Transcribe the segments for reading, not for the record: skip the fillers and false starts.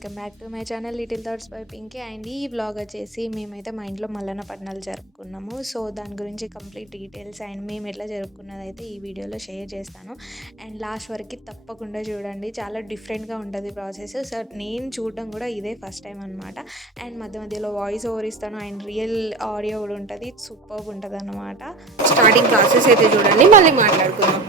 Welcome back to my channel little thoughts bye Pinky. And ఈ vlog వచ్చేసి మేమైతే మా ఇంట్లో మల్లన్న పట్నాలు జరుపుకున్నాము. సో దాని గురించి కంప్లీట్ డీటెయిల్స్ అండ్ మేము ఎట్లా జరుపుకున్నది అయితే ఈ వీడియోలో షేర్ చేస్తాను. అండ్ లాస్ట్ వరకు తప్పకుండా చూడండి, చాలా డిఫరెంట్గా ఉంటుంది ప్రాసెస్. సో నేను చూడడం కూడా ఇదే ఫస్ట్ టైం అనమాట. అండ్ మధ్య మధ్యలో వాయిస్ ఓవర్ ఇస్తాను అండ్ రియల్ ఆడియో కూడా ఉంటుంది. సూపర్గా ఉంటుంది అనమాట. స్టార్టింగ్ ప్రాసెస్ అయితే చూడండి, మళ్ళీ మాట్లాడుకుందాం.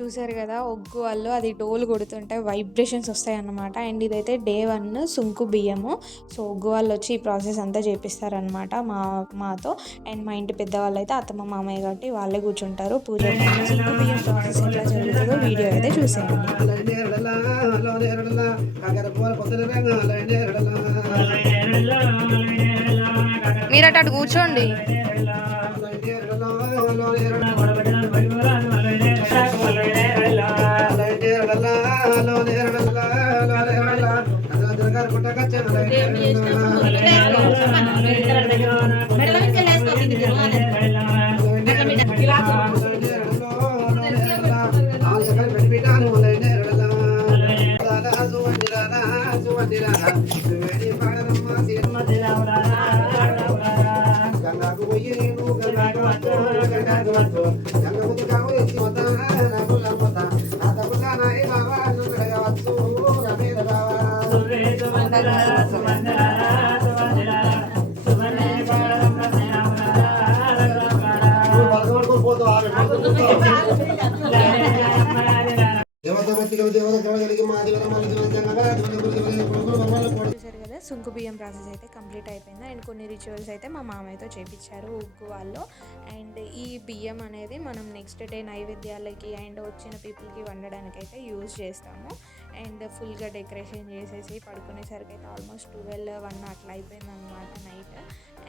చూసారు కదా, ఒగ్గు వాళ్ళు అది డోలు కొడుతుంటే వైబ్రేషన్స్ వస్తాయి అన్నమాట. అండ్ ఇదైతే డే 1 సుంకు బియ్యము. సో ఒగ్గు వాళ్ళు వచ్చి ఈ ప్రాసెస్ అంతా చేపిస్తారనమాట మాతో. అండ్ మా ఇంటి పెద్దవాళ్ళు అయితే అత్తమ్మ మామయ్య కాబట్టి వాళ్ళే కూర్చుంటారు పూజ. సుంకు బియ్యం ప్రాసెస్ ఎట్లా జరుగుతుందో వీడియో అయితే చూసేయండి. మీరు అటు కూర్చోండి. చూసారు కదా, సుంకు బియ్యం ప్రాసెస్ అయితే కంప్లీట్ అయిపోయింది. అండ్ కొన్ని రిచువల్స్ అయితే మా మామయ్యతో చేపించారు ఉగ్గు వాళ్ళు. అండ్ ఈ బియ్యం అనేది మనం నెక్స్ట్ డే నైవేద్యాలకి అండ్ వచ్చిన పీపుల్కి వండడానికి అయితే యూజ్ చేస్తాము. అండ్ ఫుల్గా డెకరేషన్ చేసేసి పడుకునేసరికి అయితే ఆల్మోస్ట్ 12-1 అట్లా అయిపోయింది అనమాట నైట్.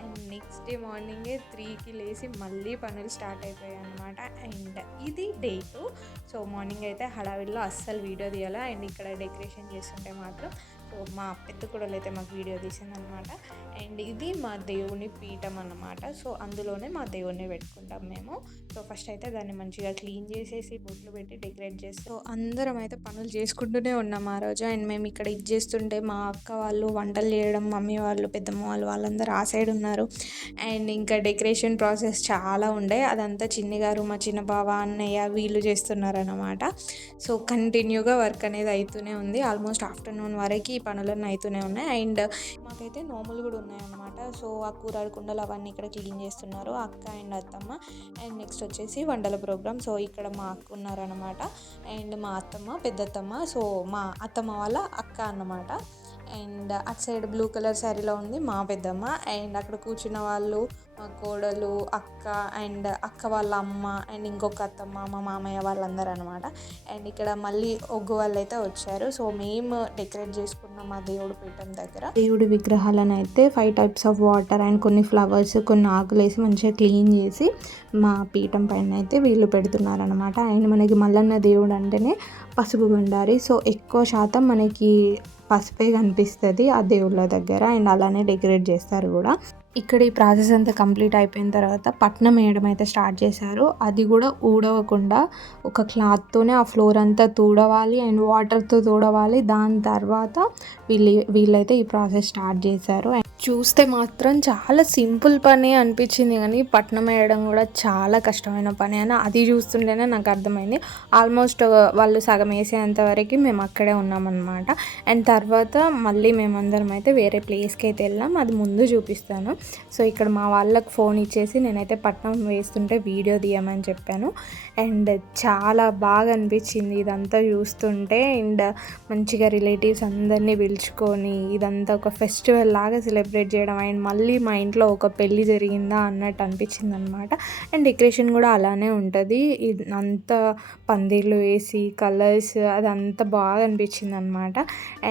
అండ్ నెక్స్ట్ డే మార్నింగే 3కి లేచి మళ్ళీ పనులు స్టార్ట్ అయిపోయాయి అనమాట. అండ్ ఇది డే 2. సో మార్నింగ్ అయితే హడావిడిలో అస్సలు వీడియో తీయాలి. అండ్ ఇక్కడ డెకరేషన్ చేస్తుంటే మాత్రం సో మా పెద్ద కూడలు అయితే మాకు వీడియో తీసింది అనమాట. అండ్ ఇది మా దేవుని పీఠం అన్నమాట. సో అందులోనే మా దేవుణ్ణి పెట్టుకుంటాం మేము. సో ఫస్ట్ అయితే దాన్ని మంచిగా క్లీన్ చేసేసి బొట్లు పెట్టి డెకరేట్ చేస్తాం. సో అందరం అయితే పనులు చేసుకుంటూనే ఉన్నాం ఆ రోజు. అండ్ మేము ఇక్కడ ఇది చేస్తుంటే మా అక్క వాళ్ళు వంటలు చేయడం, మమ్మీ వాళ్ళు, పెద్దమ్మ వాళ్ళు వాళ్ళందరూ ఆ సైడ్ ఉన్నారు. అండ్ ఇంకా డెకరేషన్ ప్రాసెస్ చాలా ఉండే, అదంతా చిన్ని గారు, మా చిన్న బావ, అన్నయ్య వీళ్ళు చేస్తున్నారన్నమాట. సో కంటిన్యూగా వర్క్ అనేది అవుతూనే ఉంది. ఆల్మోస్ట్ ఆఫ్టర్నూన్ వరకు ఈ పనులన్నీ అవుతూనే ఉన్నాయి. అండ్ మాకైతే నోములు కూడా ఉన్నాయన్నమాట. సో ఆ కూరడు కుండలు అవన్నీ ఇక్కడ క్లీన్ చేస్తున్నారు అక్క అండ్ అత్తమ్మ. అండ్ నెక్స్ట్ వచ్చేసి వంటల ప్రోగ్రామ్. సో ఇక్కడ మా అక్క ఉన్నారనమాట. అండ్ మా అత్తమ్మ పెద్దత్తమ్మ, సో మా అత్తమ్మ వాళ్ళ అక్క అన్నమాట. అండ్ అటు సైడ్ బ్లూ కలర్ శారీలో ఉంది మా పెద్దమ్మ. అండ్ అక్కడ కూర్చున్న వాళ్ళు మా కోడలు, అక్క అండ్ అక్క వాళ్ళ అమ్మ అండ్ ఇంకొక అత్తమ్మ, మా మామయ్య వాళ్ళందరూ అనమాట. అండ్ ఇక్కడ మళ్ళీ ఒగ్గు వాళ్ళు అయితే వచ్చారు. సో మేము డెకరేట్ చేసుకున్నాం మా దేవుడి పీఠం దగ్గర. దేవుడి విగ్రహాలను అయితే 5 టైప్స్ ఆఫ్ వాటర్ అండ్ కొన్ని ఫ్లవర్స్, కొన్ని ఆకులు వేసి మంచిగా క్లీన్ చేసి మా పీఠం పైన అయితే వీళ్ళు పెడుతున్నారనమాట. అండ్ మనకి మల్లన్న దేవుడు అంటేనే పసుపు బండారి. సో ఎక్కువ శాతం మనకి పసుపే కనిపిస్తుంది ఆ దేవుళ్ళ దగ్గర. అండ్ అలానే డెకరేట్ చేస్తారు కూడా. ఇక్కడ ఈ ప్రాసెస్ అంతా కంప్లీట్ అయిపోయిన తర్వాత పట్నం వేయడం అయితే స్టార్ట్ చేశారు. అది కూడా ఊడవకుండా ఒక క్లాత్తోనే ఆ ఫ్లోర్ అంతా తుడవాలి అండ్ వాటర్తో తుడవాలి. దాని తర్వాత వీళ్ళైతే ఈ ప్రాసెస్ స్టార్ట్ చేశారు. చూస్తే మాత్రం చాలా సింపుల్ పని అనిపించింది, కానీ పట్నం వేయడం కూడా చాలా కష్టమైన పని అని అది చూస్తుంటేనే నాకు అర్థమైంది. ఆల్మోస్ట్ వాళ్ళు సగం వేసేంత వరకు మేము అక్కడే ఉన్నామన్నమాట. అండ్ తర్వాత మళ్ళీ మేమందరం అయితే వేరే ప్లేస్కి అయితే వెళ్ళాం, అది ముందు చూపిస్తాను. సో ఇక్కడ మా వాళ్ళకి ఫోన్ ఇచ్చేసి నేనైతే పట్నం వేస్తుంటే వీడియో తీయమని చెప్పాను. అండ్ చాలా బాగా అనిపించింది ఇదంతా చూస్తుంటే. అండ్ మంచిగా రిలేటివ్స్ అందరినీ పిలుచుకొని ఇదంతా ఒక ఫెస్టివల్ లాగా సెలబ్రేట్ చేయడం, అండ్ మళ్ళీ మా ఇంట్లో ఒక పెళ్ళి జరిగిందా అన్నట్టు అనిపించింది అనమాట. అండ్ డెకరేషన్ కూడా అలానే ఉంటుంది, అంతా పందిర్లు వేసి కలర్స్ అదంతా బాగా అనిపించింది అనమాట.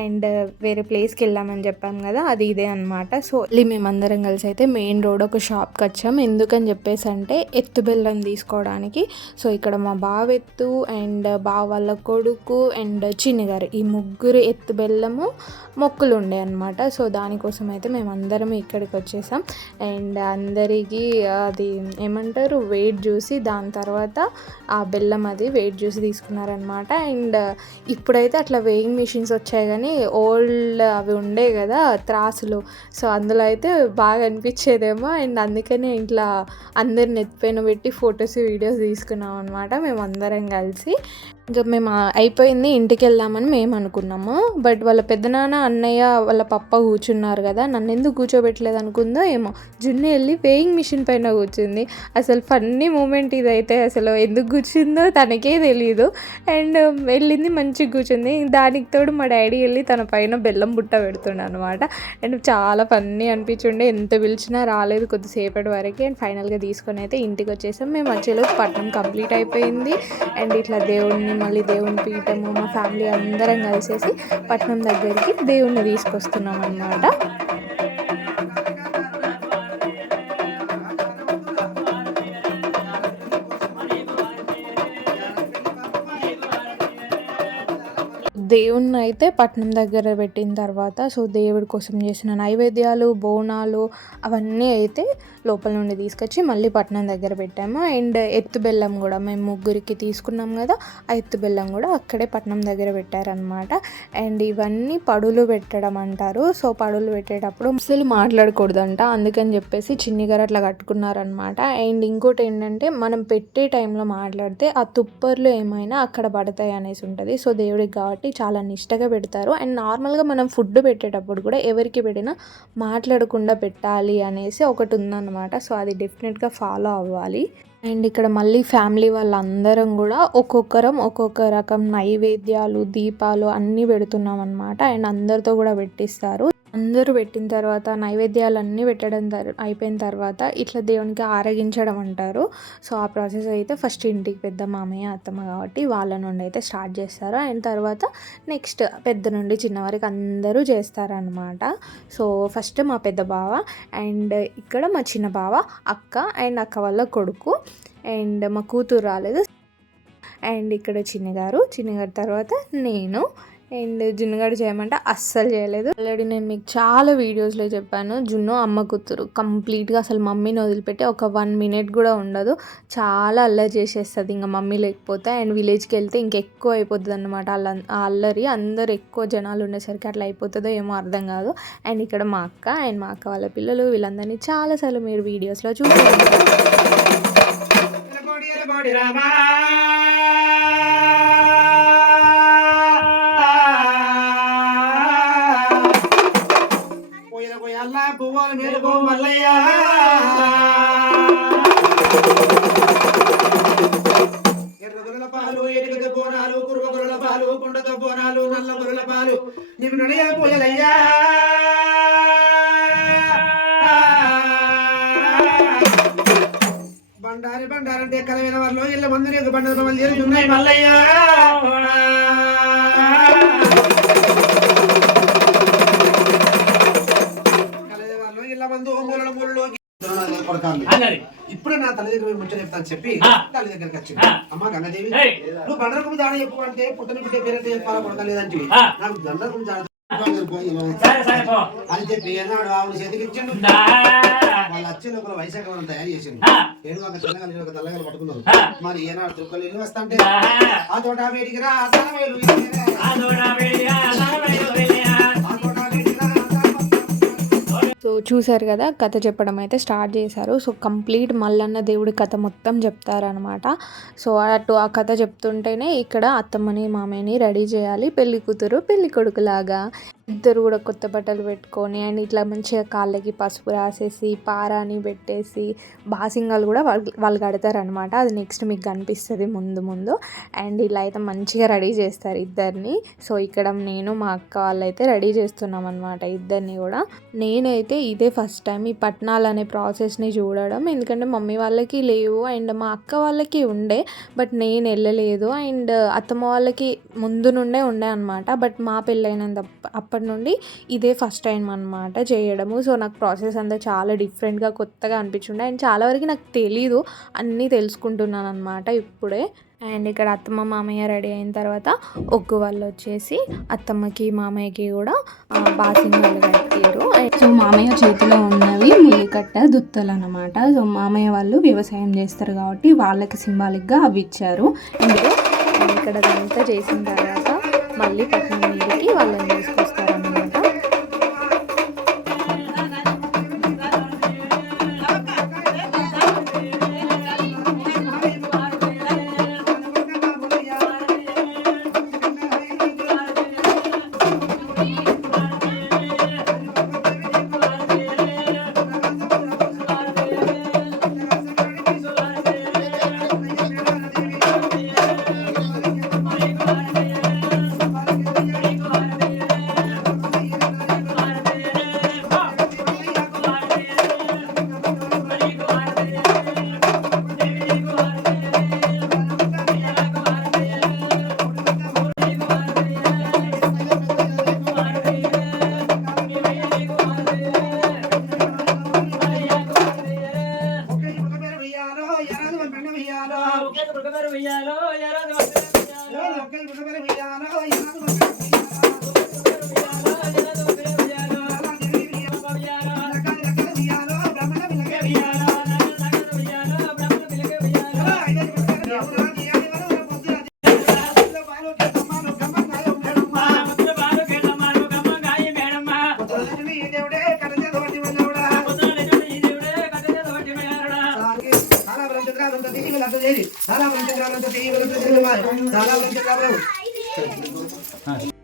అండ్ వేరే ప్లేస్కి వెళ్ళామని చెప్పాం కదా, అది ఇదే అనమాట. సో మేమందరం కలిసి అయితే మెయిన్ రోడ్ ఒక షాప్కి వచ్చాం. ఎందుకని చెప్పేసి అంటే ఎత్తు బెల్లం తీసుకోవడానికి. సో ఇక్కడ మా బావ ఎత్తు అండ్ బావ వాళ్ళ కొడుకు అండ్ చిన్నగారు ఈ ముగ్గురు ఎత్తు బెల్లము మొక్కులు ఉండే అనమాట. సో దానికోసం అయితే మేమందరం ఇక్కడికి వచ్చేసాం. అండ్ అందరికీ అది ఏమంటారు వెయిట్ చూసి దాని తర్వాత ఆ బెల్లం అది వెయిట్ చూసి తీసుకున్నారనమాట. అండ్ ఇప్పుడైతే అట్లా వెయింగ్ మిషన్స్ వచ్చాయి, కానీ ఓల్డ్ అవి ఉండే కదా త్రాసులు, సో అందులో అయితే బాగా అనిపించేదేమో. అండ్ అందుకనే ఇట్లా అందరిని ఎత్తిపైన పెట్టి ఫొటోస్ వీడియోస్ తీసుకున్నాం అనమాట మేమందరం కలిసి. ఇంకా మేము అయిపోయింది ఇంటికి వెళ్దామని మేము అనుకున్నాము. బట్ వాళ్ళ పెద్దనాన్న అన్నయ్య వాళ్ళ పప్ప కూర్చున్నారు కదా, నన్ను ఎందుకు కూర్చోబెట్టలేదు అనుకుందో ఏమో, జున్ను వెళ్ళి వేయింగ్ మిషన్ పైన కూర్చుంది. అసలు ఫన్నీ మూమెంట్ ఇదైతే, అసలు ఎందుకు కూర్చుందో తనకే తెలియదు. అండ్ వెళ్ళింది మంచిగా కూర్చుంది. దానికి తోడు మా డాడీ వెళ్ళి తన పైన బెల్లం బుట్ట పెడుతుండే అనమాట. అండ్ చాలా ఫన్నీ అనిపించుండే, ఎంత పిలిచినా రాలేదు కొద్దిసేపటి వరకు. అండ్ ఫైనల్గా తీసుకొని అయితే ఇంటికి వచ్చేసాం. మేము మధ్యలో పట్నం కంప్లీట్ అయిపోయింది. అండ్ ఇట్లా దేవుడిని మళ్ళీ దేవుని పీఠము మా ఫ్యామిలీ అందరం కలిసేసి పట్నం దగ్గరికి దేవుణ్ణి తీసుకొస్తున్నాం అన్నమాట. దేవుణ్ణి అయితే పట్నం దగ్గర పెట్టిన తర్వాత సో దేవుడి కోసం చేసిన నైవేద్యాలు బోనాలు అవన్నీ అయితే లోపల నుండి తీసుకొచ్చి మళ్ళీ పట్నం దగ్గర పెట్టాము. అండ్ ఎత్తు బెల్లం కూడా మేము ముగ్గురికి తీసుకున్నాం కదా, ఆ ఎత్తు బెల్లం కూడా అక్కడే పట్నం దగ్గర పెట్టారనమాట. అండ్ ఇవన్నీ పడులు పెట్టడం అంటారు. సో పడులు పెట్టేటప్పుడు అసలు మాట్లాడకూడదంట, అందుకని చెప్పేసి చిన్ని గారు అట్లా కట్టుకున్నారనమాట. అండ్ ఇంకోటి ఏంటంటే మనం పెట్టే టైంలో మాట్లాడితే ఆ తుప్పర్లు ఏమైనా అక్కడ పడతాయి అనేసి ఉంటుంది. సో దేవుడికి కాబట్టి చాలా నిష్టగా పెడతారు. అండ్ నార్మల్గా మనం ఫుడ్ పెట్టేటప్పుడు కూడా ఎవరికి పెట్టినా మాట్లాడకుండా పెట్టాలి అనేసి ఒకటి ఉందన్నమాట. సో అది డెఫినెట్గా ఫాలో అవ్వాలి. అండ్ ఇక్కడ మళ్ళీ ఫ్యామిలీ వాళ్ళందరం కూడా ఒక్కొక్కరం ఒక్కొక్క రకం నైవేద్యాలు దీపాలు అన్నీ పెడుతున్నాం అనమాట. అండ్ అందరితో కూడా పెట్టిస్తారు. అందరూ పెట్టిన తర్వాత నైవేద్యాలన్నీ పెట్టడం అయిపోయిన తర్వాత ఇట్లా దేవునికి ఆరగించడం అంటారు. సో ఆ ప్రాసెస్ అయితే ఫస్ట్ ఇంటికి పెద్ద మామయ్య అత్తమ్మ కాబట్టి వాళ్ళ నుండి అయితే స్టార్ట్ చేస్తారు. అండ్ తర్వాత నెక్స్ట్ పెద్ద నుండి చిన్న వరకు అందరూ చేస్తారనమాట. సో ఫస్ట్ మా పెద్ద బావ అండ్ ఇక్కడ మా చిన్న బావ అక్క అండ్ అక్క వాళ్ళ కొడుకు అండ్ మా కూతురు రాలేదు. అండ్ ఇక్కడ చిన్నగారు తర్వాత నేను. అండ్ జున్నుగాడు చేయమంటే అస్సలు చేయలేదు. ఆల్రెడీ నేను మీకు చాలా వీడియోస్లో చెప్పాను, జున్ను అమ్మ కూతురు కంప్లీట్గా అసలు మమ్మీని వదిలిపెట్టి ఒక 1 minute కూడా ఉండదు. చాలా అల్లరి చేసేస్తుంది ఇంకా మమ్మీ లేకపోతే. అండ్ విలేజ్కి వెళ్తే ఇంకెక్కువ అయిపోతుంది అనమాట ఆ అల్లరి. అందరు ఎక్కువ జనాలు ఉండేసరికి అట్లా అయిపోతుందో ఏమో అర్థం కాదు. అండ్ ఇక్కడ మా అక్క అండ్ మా అక్క వాళ్ళ పిల్లలు వీళ్ళందరినీ చాలాసార్లు మీరు వీడియోస్లో చూసారు. పువ్వులు మెరుగు మల్లయ్య ఎర్ర గొర్రెల పాలు ఎరుగద బోనాలు కురువ గొర్రెల పాలు కొండతో బోనాలు నల్ల గొర్రెల పాలు నీవు నడియ పూజలయ్యా బండారంటే కలమైన వాళ్ళు ఇళ్ళ మందు నీకు బండలు చేరుతున్నాయి మల్లయ్య. ఇప్పుడు నా తల్లి దగ్గర ముచ్చట చెప్తాను చెప్పి తల్లి దగ్గరికి వచ్చింది. అమ్మ గంగాదేవి నువ్వు బండరకుడు దాడి చెప్పు అంటే పుట్టని బిడ్డ పేరంటే చెప్పాలా కొడక లేదంటే నాకు బండరకుడు దాడి అని చెప్పి ఏనాడు ఆవును చేతికి ఇచ్చిండు. వాళ్ళు వచ్చి ఒక వైశాఖం తయారు చేసిండు. ఏడు ఒక చిన్నగా ఒక తల్లగలు పట్టుకున్నారు. మరి ఏనాడు తుక్కలు ఇల్లు వస్తాంటే ఆ తోట వేడికి రా సో చూసారు కదా, కథ చెప్పడం అయితే స్టార్ట్ చేశారు. సో కంప్లీట్ మల్లన్న దేవుడి కథ మొత్తం చెప్తారనమాట. సో అటు ఆ కథ చెప్తుంటేనే ఇక్కడ అత్తమ్మని మామయ్యని రెడీ చేయాలి పెళ్లి కూతురు పెళ్లి కొడుకులాగా. ఇద్దరు కూడా కొత్త బట్టలు పెట్టుకొని అండ్ ఇట్లా మంచిగా కాళ్ళకి పసుపు రాసేసి పారాని పెట్టేసి బాసింగాలు కూడా వాళ్ళు కడతారనమాట. అది నెక్స్ట్ మీకు కనిపిస్తుంది ముందు అండ్ ఇలా అయితే మంచిగా రెడీ చేస్తారు ఇద్దరిని. సో ఇక్కడ నేను మా అక్క వాళ్ళైతే రెడీ చేస్తున్నాం అనమాట ఇద్దరిని కూడా. నేనైతే ఇదే ఫస్ట్ టైం ఈ పట్నాలు అనే ప్రాసెస్ని చూడడం, ఎందుకంటే మమ్మీ వాళ్ళకి లేవు అండ్ మా అక్క వాళ్ళకి ఉండే బట్ నేను వెళ్ళలేదు అండ్ అత్తమ్మ వాళ్ళకి ముందు నుండే ఉండే అనమాట. బట్ మా పెళ్ళైనంత అప్పటి నుండి ఇదే ఫస్ట్ టైం అనమాట చేయడము. సో నాకు ప్రాసెస్ అంతా చాలా డిఫరెంట్గా కొత్తగా అనిపించుండే అండ్ చాలా వరకు నాకు తెలీదు, అన్నీ తెలుసుకుంటున్నాను అనమాట ఇప్పుడే. అండ్ ఇక్కడ అత్తమ్మ మామయ్య రెడీ అయిన తర్వాత ఒగ్గు వాళ్ళు వచ్చేసి అత్తమ్మకి మామయ్యకి కూడా బాసింగాలు కట్టారు. సో మామయ్య చేతిలో ఉన్నవి ముల్లికట్ట దుత్తలు అనమాట. సో మామయ్య వాళ్ళు వ్యవసాయం చేస్తారు కాబట్టి వాళ్ళకి సింబాలిక్గా అవి ఇచ్చారు. ఇందులో ఇక్కడ అదంతా చేసిన తర్వాత మళ్ళీ పట్నం మీదకి వాళ్ళని తీసుకొస్తారనమాట.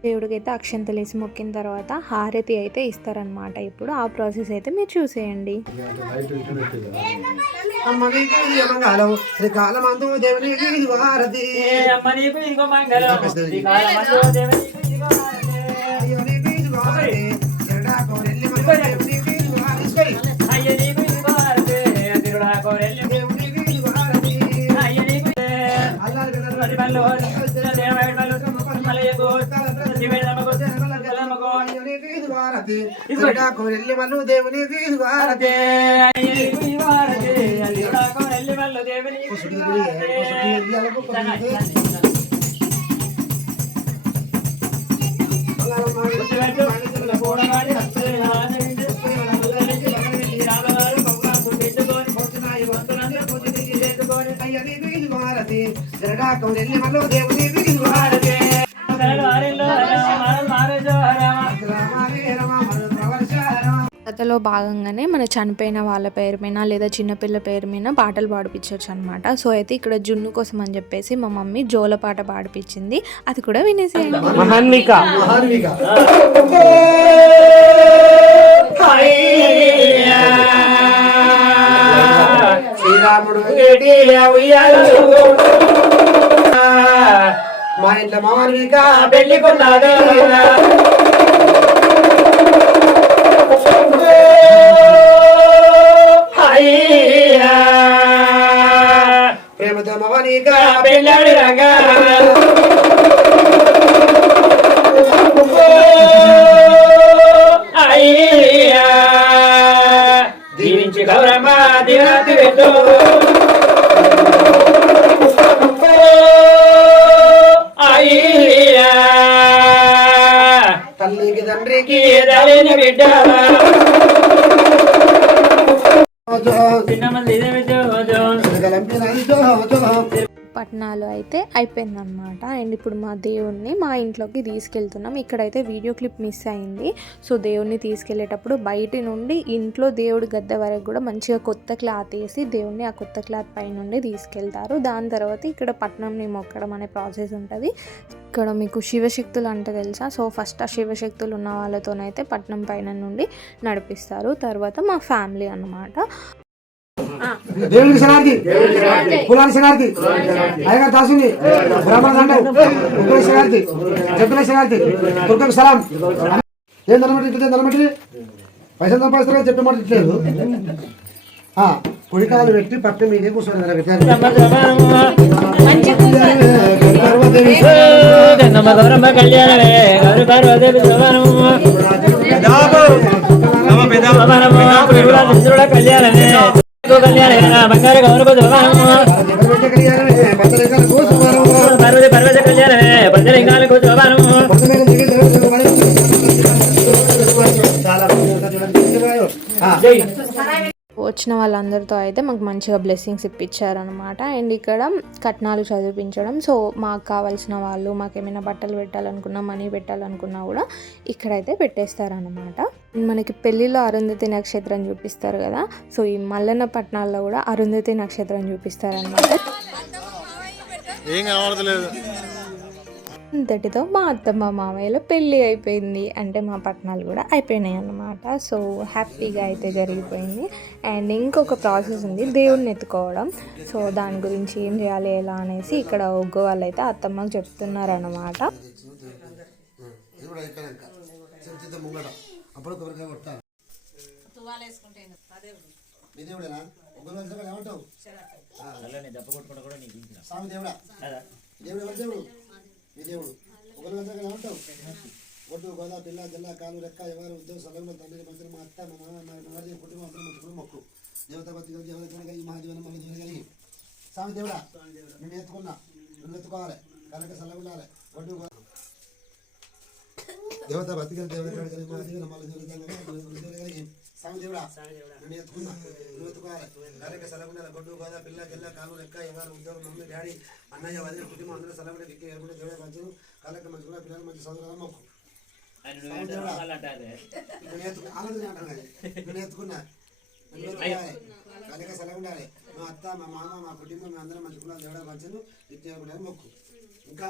దేవుడికి అయితే అక్షంతలు వేసి మొక్కిన తర్వాత హారతి అయితే ఇస్తారనమాట. ఇప్పుడు ఆ ప్రాసెస్ అయితే మీరు చూసేయండి. కథలో భాగంగానే మన చనిపోయిన వాళ్ళ పేరు మీద లేదా చిన్నపిల్ల పేరు మీద పాటలు పాడిపించవచ్చు అనమాట. సో అయితే ఇక్కడ జున్ను కోసం అని చెప్పేసి మా మమ్మీ జోల పాట పాడిపించింది, అది కూడా వినేసేయండి. శ్రీరాముడు మా ఇంట్లో మామూలుక పెళ్లి కొన్నాడు ప్రేమతో మవనిక పెళ్ళాడి రంగా దీవించి గౌరమ్మ దిరాతి పెట్టు తల్లికి తండ్రికి దారిని బిడ్డ పట్నాలు అయితే అయిపోయిందనమాట. అండ్ ఇప్పుడు మా దేవుణ్ణి మా ఇంట్లోకి తీసుకెళ్తున్నాం. ఇక్కడైతే వీడియో క్లిప్ మిస్ అయింది. సో దేవుణ్ణి తీసుకెళ్లేటప్పుడు బయట నుండి ఇంట్లో దేవుడి గద్దె వరకు కూడా మంచిగా కొత్త క్లాత్ వేసి దేవుణ్ణి ఆ కొత్త క్లాత్ పై నుండి తీసుకెళ్తారు. దాని తర్వాత ఇక్కడ పట్నంని మొక్కడం అనే ప్రాసెస్ ఉంటుంది. ఇక్కడ మీకు శివశక్తులు అంటే తెలుసా? సో ఫస్ట్ ఆ శివశక్తులు ఉన్న వాళ్ళతోనైతే పట్నం పైన నుండి నడిపిస్తారు. తర్వాత మా ఫ్యామిలీ అన్నమాట. దేవునికి శనార్థి, కులానికి శనార్థి, అయ్యగారు దాసుని, బ్రాహ్మణ దండం, ముగ్గురు శనార్థి, జగ్గుల శనార్థి, దుర్గకు సలాం. ఏం దండమట్టి పైసలు సంపాదిస్తారు చెప్పే మాట ఇట్లేదు. కుడికాలు పెట్టి పట్నం మీదే కూర్చొని పెట్టారు. బంగారు గౌరవ పర్వత కళ్యాణమే పంచలింగాలకు వచ్చిన వాళ్ళందరితో అయితే మాకు మంచిగా బ్లెస్సింగ్స్ ఇప్పించారనమాట. అండ్ ఇక్కడ కట్నాలు చదివించడం. సో మాకు కావాల్సిన వాళ్ళు మాకేమైనా బట్టలు పెట్టాలనుకున్నా, మనీ పెట్టాలనుకున్నా కూడా ఇక్కడైతే పెట్టేస్తారనమాట. మనకి పెళ్ళిలో అరుంధతి నక్షత్రం చూపిస్తారు కదా, సో ఈ మల్లన్న పట్నాల్లో కూడా అరుంధతి నక్షత్రం చూపిస్తారనమాట. ఇంతటితో మా అత్తమ్మ మామయ్యలో పెళ్ళి అయిపోయింది. అంటే మా పట్నాలు కూడా అయిపోయినాయి అన్నమాట. సో హ్యాపీగా అయితే జరిగిపోయింది. అండ్ ఇంకొక ప్రాసెస్ ఉంది, దేవుడిని ఎత్తుకోవడం. సో దాని గురించి ఏం చేయాలి ఎలా అనేసి ఇక్కడ ఒగ్గు వాళ్ళు అయితే అత్తమ్మకు చెప్తున్నారన్నమాట. దేవుడు ఒకరు ఏమంటావు? ఒడ్డు గోదా పిల్ల జిల్లా కాలు రెక్క ఎవరు ఉద్యోగ సలహా తండ్రి మంత్రి మా అత్త మా నాన్న మా కుటుంబం అందరూ మంచుకుని మొక్కు దేవత బతి కలిగి మహాజీవనం మళ్ళీ జీవన కలిగి స్వామి దేవుడా నేను ఎత్తుకున్నా నువ్వు ఎత్తుకోవాలి కనుక సలహా ఉండాలి. ఒడ్డు దేవత బతి దేవత కలిగి మహాజీవనం మళ్ళీ జీవన కలిగి స్వామి దేవుడా నేను ఎత్తుకున్నా నువ్వు ఎత్తుకోవాలి కనుక సలహా ఉండాలి. ఒడ్డు గోదా పిల్ల జిల్లా కాలు రెక్క ఎవరు ఉద్యోగం మమ్మీ డాడీ అన్నయ్య వదిన కుటుంబం అందరూ సలహా దిక్కు ఏర్పడి దేవుడ మంచులు కళ్ళకి మంచిగా పిల్లలు మంచి చదువుగా మొక్కు నేను ఎత్తుకున్నా కనుక సలహా ఉండాలి. మా అత్త మా మామ మా కుటుంబం మేము అందరం మంచి కులాలు దేవుడ మంచులు దిక్కు ఏర్పడి మొక్కు. ఇంకా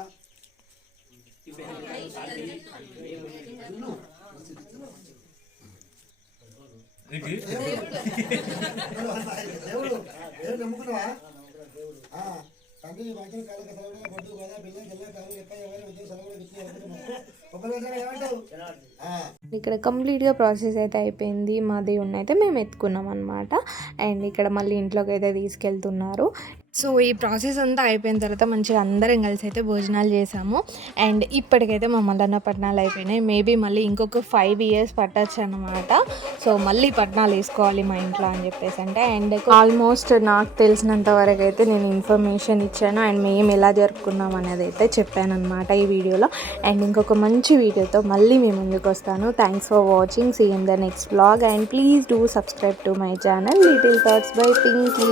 దేవుడు దేవుడు నమ్ముకున్నావా? తండ్రి మంచి కాళ్ళకి సెలవు పొద్దు గోదా పిల్ల జిల్లా కాలు ఎక్క ఎవరు ఉద్యోగ సెలవు ఇక్కడ కంప్లీట్గా ప్రాసెస్ అయితే అయిపోయింది. మా దేవుడిని అయితే మేము ఎత్తుకున్నాం అనమాట. అండ్ ఇక్కడ మళ్ళీ ఇంట్లోకి అయితే తీసుకెళ్తున్నారు. సో ఈ ప్రాసెస్ అంతా అయిపోయిన తర్వాత మంచిగా అందరం కలిసి అయితే భోజనాలు చేసాము. అండ్ ఇప్పటికైతే మా మల్లన్న పట్నాలు అయిపోయినాయి. మేబీ మళ్ళీ ఇంకొక 5 years పట్టచ్చు అనమాట. సో మళ్ళీ పట్నాలు వేసుకోవాలి మా ఇంట్లో అని చెప్పేసి అంటే. అండ్ ఆల్మోస్ట్ నాకు తెలిసినంత వరకు అయితే నేను ఇన్ఫర్మేషన్ ఇచ్చాను అండ్ మేము ఎలా జరుపుకున్నాం అనేది అయితే చెప్పాను అనమాట ఈ వీడియోలో. అండ్ ఇంకొక మంచి వీడియోతో మళ్ళీ మేము ముందుకు వస్తాను. Thanks for watching. See in the next vlog and please do subscribe to my channel little thoughts bye Pinky.